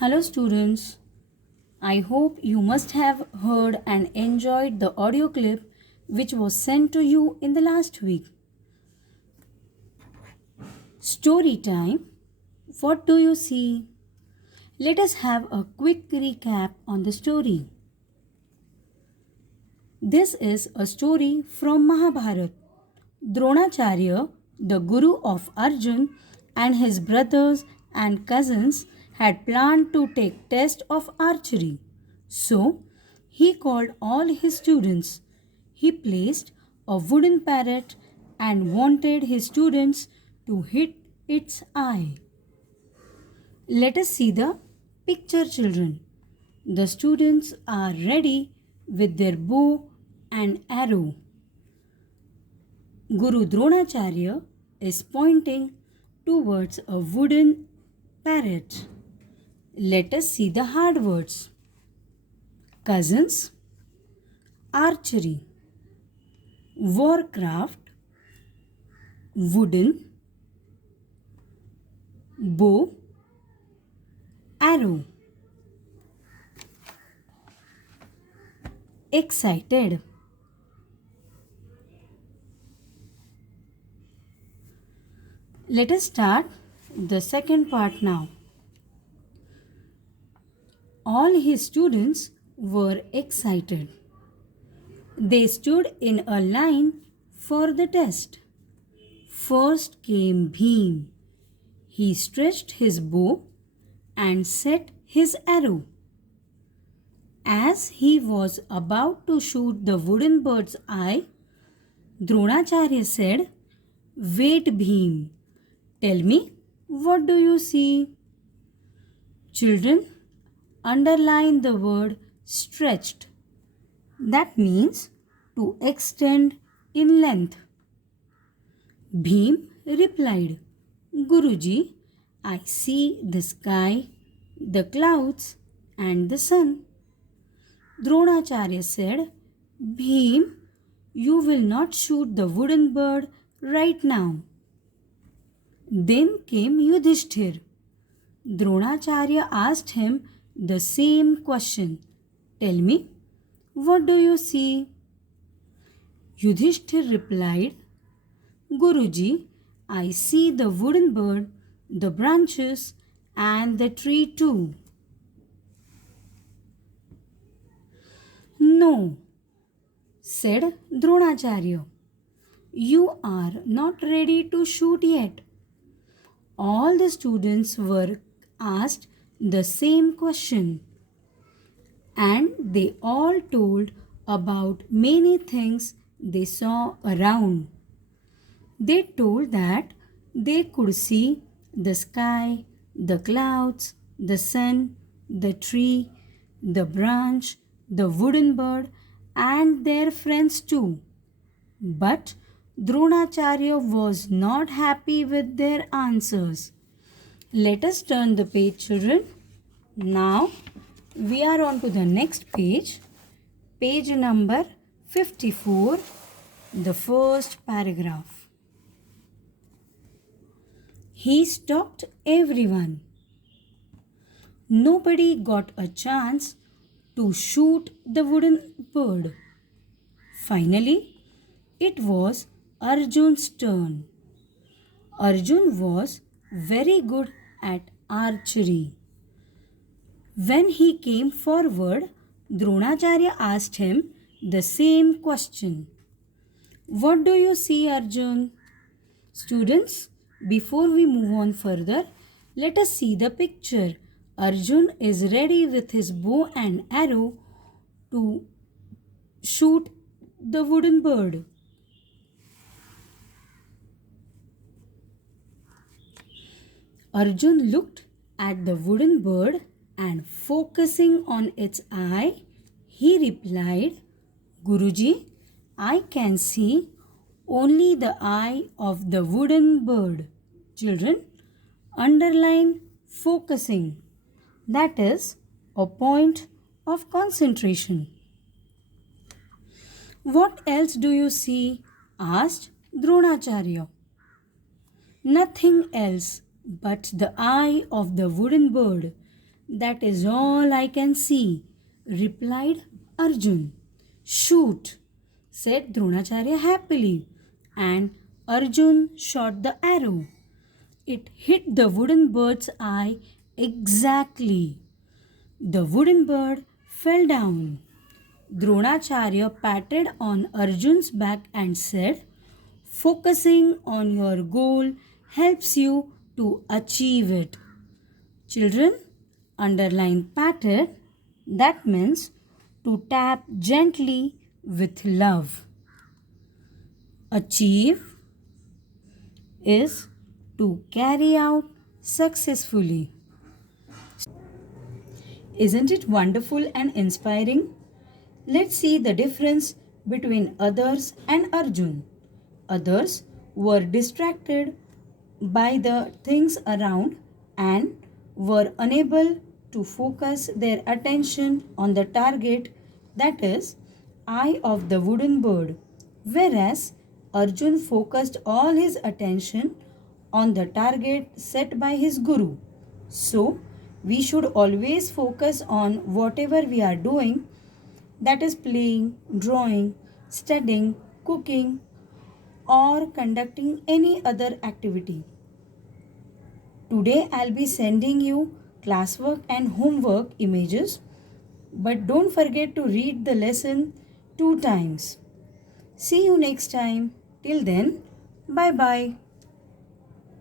Hello, students. I hope you must have heard and enjoyed the audio clip which was sent to you in the last week. Story time. What do you see? Let us have a quick recap on the story. This is a story from Mahabharata. Dronacharya, the guru of Arjun, and his brothers and cousins had planned to take test of archery. So, he called all his students. He placed a wooden parrot and wanted his students to hit its eye. Let us see the picture, children. The students are ready with their bow and arrow. Guru Dronacharya is pointing towards a wooden parrot. Let us see the hard words. Cousins, archery, warcraft, wooden, bow, arrow. Excited. Let us start the second part now. All his students were excited. They stood in a line for the test. First came Bhim. He stretched his bow and set his arrow. As he was about to shoot the wooden bird's eye, Dronacharya said, "Wait, Bhim. Tell me, what do you see?" Children, underline the word stretched. That means to extend in length. Bhim replied, "Guruji, I see the sky, the clouds, and the sun." Dronacharya said, "Bhim, you will not shoot the wooden bird right now." Then came Yudhishthir. Dronacharya asked him the same question. "Tell me, what do you see?" Yudhishthir replied, "Guruji, I see the wooden bird, the branches, and the tree too." "No," said Dronacharya. "You are not ready to shoot yet." All the students were asked the same question, and they all told about many things they saw around. They told that they could see the sky, the clouds, the sun, the tree, the branch, the wooden bird, and their friends too. But Dronacharya was not happy with their answers. Let us turn the page, children. Now we are on to the next page, page number 54, the first paragraph. He stopped everyone. Nobody got a chance to shoot the wooden bird. Finally, it was Arjun's turn. Arjun was very good at archery. When he came forward, Dronacharya asked him the same question. "What do you see, Arjun?" Students, before we move on further, let us see the picture. Arjun is ready with his bow and arrow to shoot the wooden bird. Arjun looked at the wooden bird and focusing on its eye, he replied, "Guruji, I can see only the eye of the wooden bird." Children, underline focusing. That is a point of concentration. "What else do you see?" asked Dronacharya. "Nothing else but the eye of the wooden bird. That is all I can see, replied Arjun. Shoot, said Dronacharya happily, and Arjun shot the arrow. It hit the wooden bird's eye exactly. The wooden bird fell down. Dronacharya patted on Arjun's back and said, focusing on your goal helps you to achieve it. Children, underline patted, that means to tap gently with love. Achieve is to carry out successfully. Isn't it wonderful and inspiring? Let's see the difference between others and Arjun. Others were distracted by the things around and were unable to focus their attention on the target, that is, eye of the wooden bird, whereas Arjun focused all his attention on the target set by his guru. So, we should always focus on whatever we are doing, that is, playing, drawing, studying, cooking, or conducting any other activity. Today I'll be sending you classwork and homework images, but don't forget to read the lesson 2 times. See you next time. Till then, bye bye.